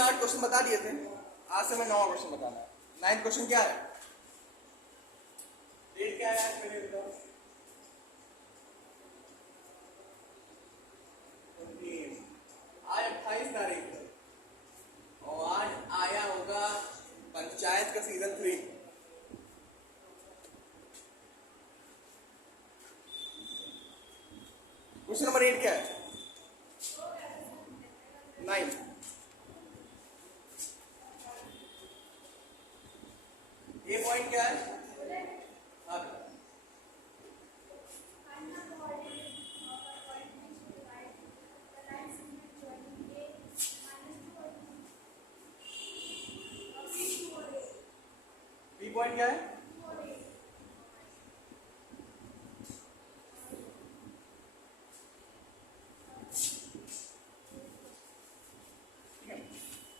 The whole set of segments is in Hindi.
में 8 क्वेश्चन बता दिए थे, आज से मैं 9 क्वेश्चन बताना है। 9th क्वेश्चन क्या है? डेट क्या है आज मेरे बताओ? आज 28 तारीख है और आज आया होगा पंचायत का सीजन 3। क्वेश्चन नंबर 8 क्या है? 9। ये पॉइंट क्या है? बी पॉइंट क्या है?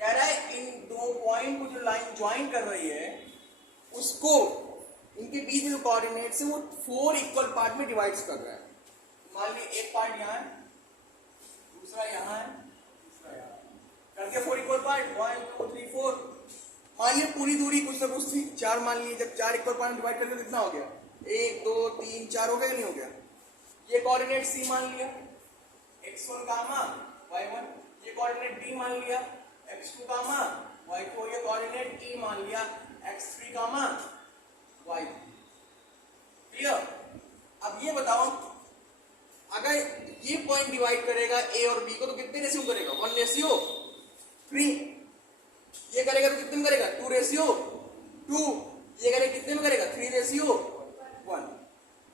कह रहा है इन दो पॉइंट को जो लाइन ज्वाइन कर रही है उसको इनके बीच में जो कोऑर्डिनेट्स है वो 4 इक्वल पार्ट में डिवाइड कर रहा है। मान लीजिए एक पार्ट यहाँ है, दूसरा यहाँ है, तीसरा यहाँ करके 4 इक्वल पार्ट 1 2 3 4। मान लीजिए पूरी दूरी कुछ ना कुछ थी 4, मान लीजिए जब 4 इक्वल पार्ट में डिवाइड करके कितना हो गया? 1 2 3 4 हो गया, नहीं हो गया? ये कोऑर्डिनेट सी मान लिया x1 गामा y1, ये कोऑर्डिनेट b मान लिया x2 गामा y2, ये कोऑर्डिनेट e मान लिया x3 गामा y। क्लियर? अब ये बताओ अगर ये पॉइंट डिवाइड करेगा a और b को तो कितने रेशियो करेगा? 1:3। ये करेगा तो कितने में करेगा? 2:2। ये करेगा कितने में करेगा? 3:1।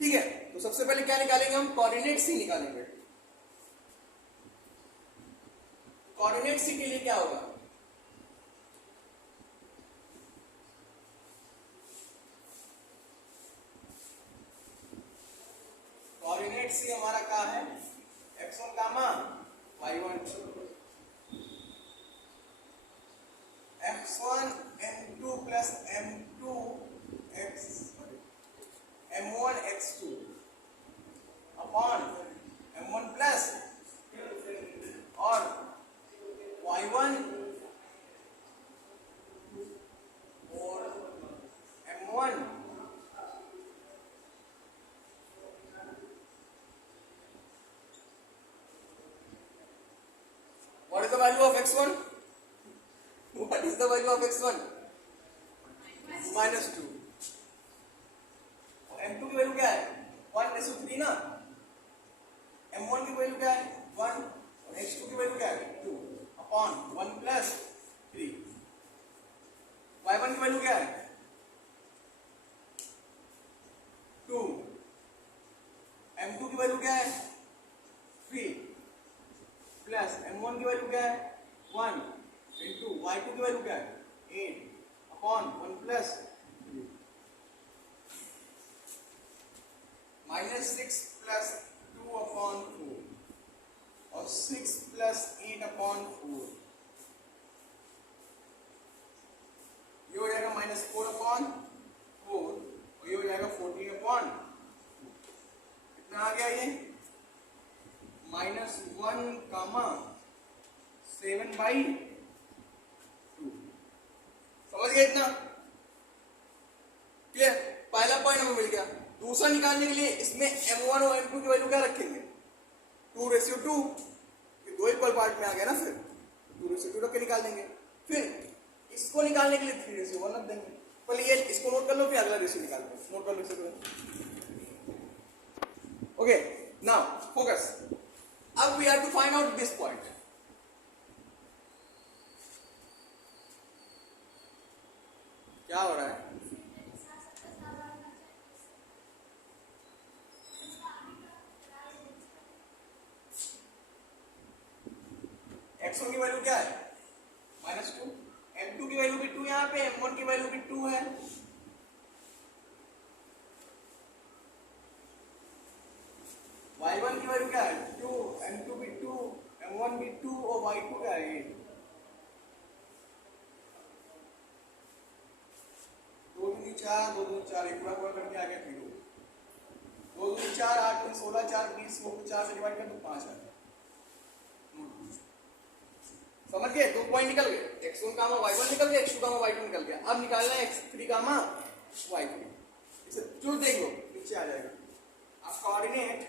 ठीक है, तो सबसे पहले क्या निकालेंगे हम? कोऑर्डिनेट सी निकालेंगे। कोऑर्डिनेट सी के लिए क्या होगा? कोऑर्डिनेट सी हमारा क्या है? x1 gamma y1, x1 m2 plus m2 x m1 x2 upon m1 plus और y1 और m1 what is the value of x1? What is the value of x1? -2। और m2 की वैल्यू क्या है? 1:3 ना। m1 की वैल्यू क्या है? 1 और x2 की वैल्यू क्या है? 2 अपॉन 1 प्लस 3। y1 की वैल्यू क्या है? 2। m2 की वैल्यू क्या है? 3 प्लस m1 की वैल्यू क्या है? 1 इंटू y2 की वैल्यू क्या है? 8 अपॉन 1 प्लस -6 प्लस 2 अपॉन 4 और 6 प्लस 8 अपॉन 4। ये हो जाएगा -4 अपॉन 4 और ये हो जाएगा 14 अपॉन। कितना आ गया ये? -1 कामा 7/2। समझ गए इतना? क्लियर? पहला पॉइंट हमें मिल गया। दूसरा निकालने के लिए इसमें m1 और m2 की वैल्यू क्या रखेंगे? 2:2। ये दो इक्वल पार्ट में आ गया ना, फिर 2:2 रख के निकाल देंगे। फिर इसको निकालने के लिए 3:1 रख देंगे। पहले ये इसको नोट कर लो, फिर अगला रेशियो निकाल लो। नोट कर लो इसको। Okay, now focus. अब we have to find out this point. क्या हो रहा है? x1 की वैल्यू क्या है? -2। m2 की वैल्यू भी 2 यहाँ पे, m1 की वैल्यू भी 2 है। y1 की वैल्यू क्या है? 2, m2 भी 2, m1 भी 2 और y2 क्या है? 8। 2 दूनी 4, 2 दूनी 4, एक पूरा करके आ गया 0। 2 दूनी 4, 8 दूनी 16, 4 20 को 4 से डिवाइड कर तो 5 आ गया। समझ गए? 2 पॉइंट निकल गए, x1 कामा y1 निकल गया, x2 कामा y2 निकल गया। अब निकालना है x3 कामा y3। इसे जो देख लो नीचे आ जाएगा। अब कोऑर्डिनेट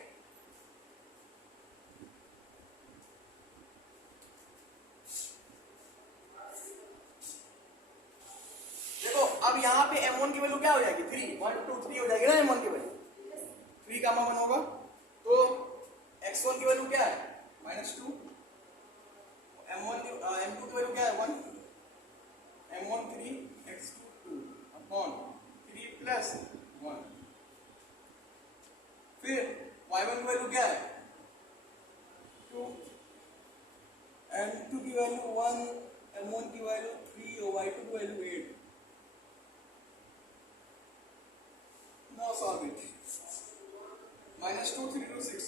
देखो, अब यहाँ पे m1 की वैल्यू क्या हो जाएगी? 3, 1 2 3 हो जाएगी ना m1 की वैल्यू। 3 कामा 1 होगा तो x1 की वैल्यू क्या है? -2। m2 की वैल्यू क्या है? 1। m1 3, x2 2 upon 3 plus 1। फिर y1 की वैल्यू क्या है? 2, m2 की वैल्यू 1, m1 की वैल्यू 3 और y2 की वैल्यू 8। Now solve it. -2 3 2 6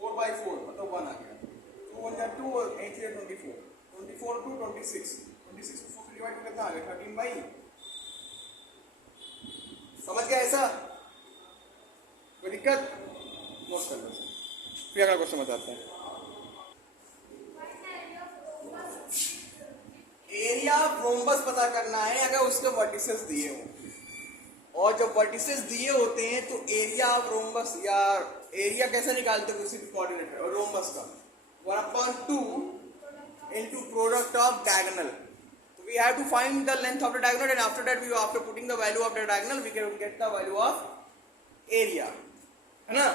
4/4 मतलब 1 आ गया। 2 1 2 और 8 3 24, 24 2 26, 26 को 4 से डिवाइड करके कितना आ गया? 13/। समझ गया ऐसा? कोई दिक्कत? नोट कर लो। फिर अगला क्वेश्चन बताते हैं। एरिया ऑफ रोम्बस पता करना है अगर उसके वर्टिसेस दिए हो, और जब वर्टिसेस दिए होते हैं तो एरिया ऑफ रोम्बस या एरिया कैसे निकालते हैं किसी भी कोऑर्डिनेट और रोम्बस का? 1/2 into product of diagonal. So we have to find the length of the diagonal, and after that after putting the value of the diagonal we can get the value of area, है ना?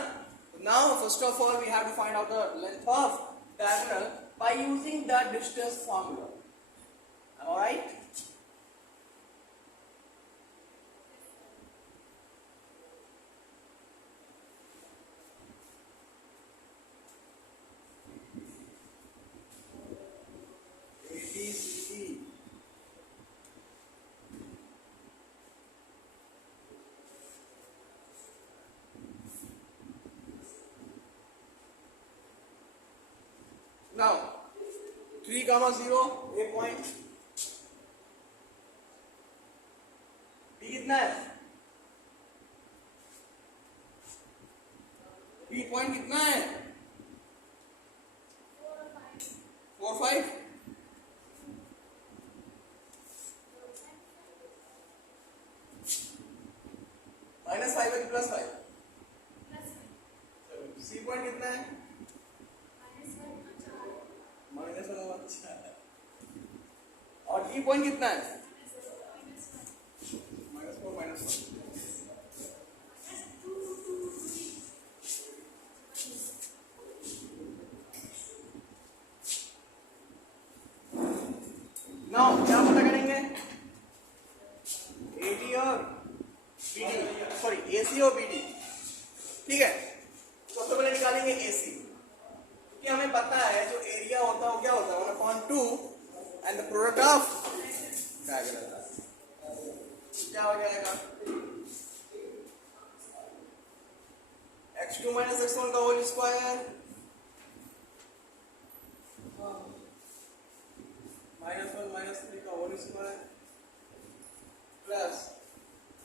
Now first of all we have to find out the length of diagonal by using the distance formula. Am I right? Now 3, 0 a point, b कितना है? b पॉइंट कितना है? 4 5 -5 है कि +5? c पॉइंट कितना है? -1। अच्छा, और d पॉइंट कितना है? -4 -1। नाउ क्या पता करेंगे? एडी और बीडी, सॉरी एसी और बीडी। ठीक है, सबसे पहले निकालेंगे एसी, क्योंकि हमें पता है जो एरिया होता है वो क्या होता है? 1/2 and the product of diagonal. क्या हो जाएगा? x2 - x1 का होल स्क्वायर -1 - 3 का होल स्क्वायर प्लस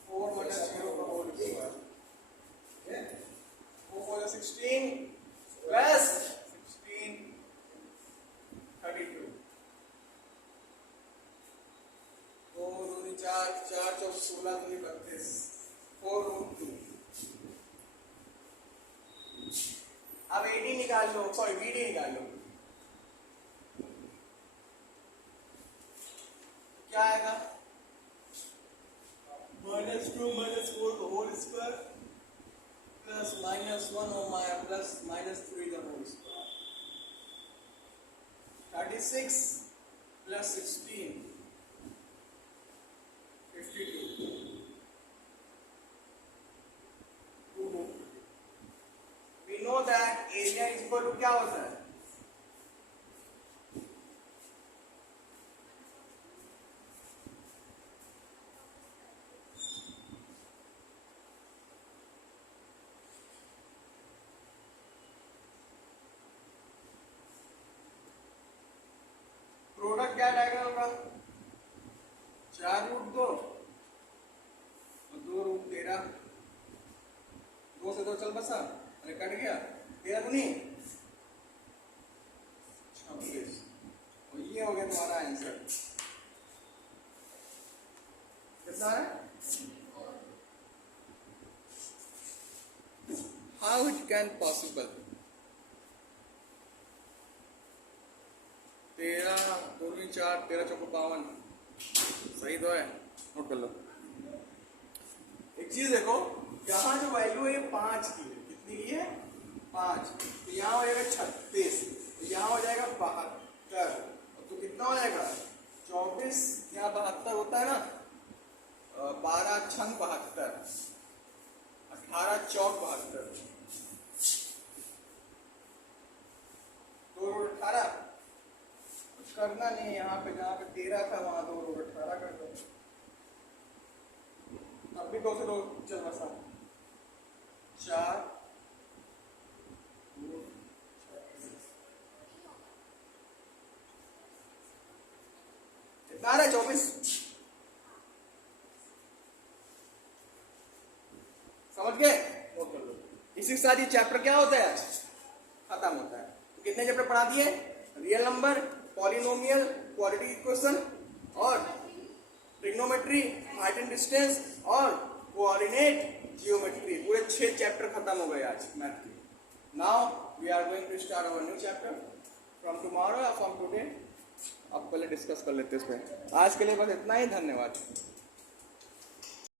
4 - 0 का होल स्क्वायर। 4 4 16 प्लस 16 32। 2 2 4 4 4 16 2 32 4√2। अब एडी निकाल लो, सॉरी बीडी निकाल लो। क्या आएगा? -2 - 4 का होल स्क्वायर प्लस -1 और प्लस -3 का whole square. 36 plus 16 52। We know that area is equal to क्या होता है? प्रोडक्ट क्या डायगोनल का? 4√2 और 2√13। 2 से 2 चल बसा, अरे कट गया। 13 दूनी 26 और ये हो गया तुम्हारा आंसर कितना है? How it can possible? 13 2 3 4 13 चौको 52 सही तो है, नोट कर लो। एक चीज देखो, यहाँ जो वैल्यू है 5 की है, कितनी की है? 5। तो यहाँ हो जाएगा 36, तो यहाँ हो जाएगा 72, तो कितना हो जाएगा? 24। यहाँ 72 होता है ना, 12 छंग 72, 18 चौक 72, 2 रोड 18। कुछ करना नहीं है, यहाँ पे जहाँ पे 13 था वहां 2 रोड 18 कर दो। अब भी 2 से 2 चल बसा, 4 कितना आ रहा है? 24। समझ गए? नोट कर लो। इसी के साथ ये चैप्टर क्या होता है? आज खत्म होता है। तो कितने चैप्टर पढ़ा दिए? Real number, polynomial, quadratic equation और ट्रिग्नोमेट्री, हाइट एंड डिस्टेंस और कोऑर्डिनेट जियोमेट्री। पूरे 6 चैप्टर खत्म हो गए आज मैथ के। Now we are going to start our new chapter from tomorrow या फ्रॉम टुडे। अब पहले डिस्कस कर लेते हैं इसमें। आज के लिए बस इतना ही, धन्यवाद।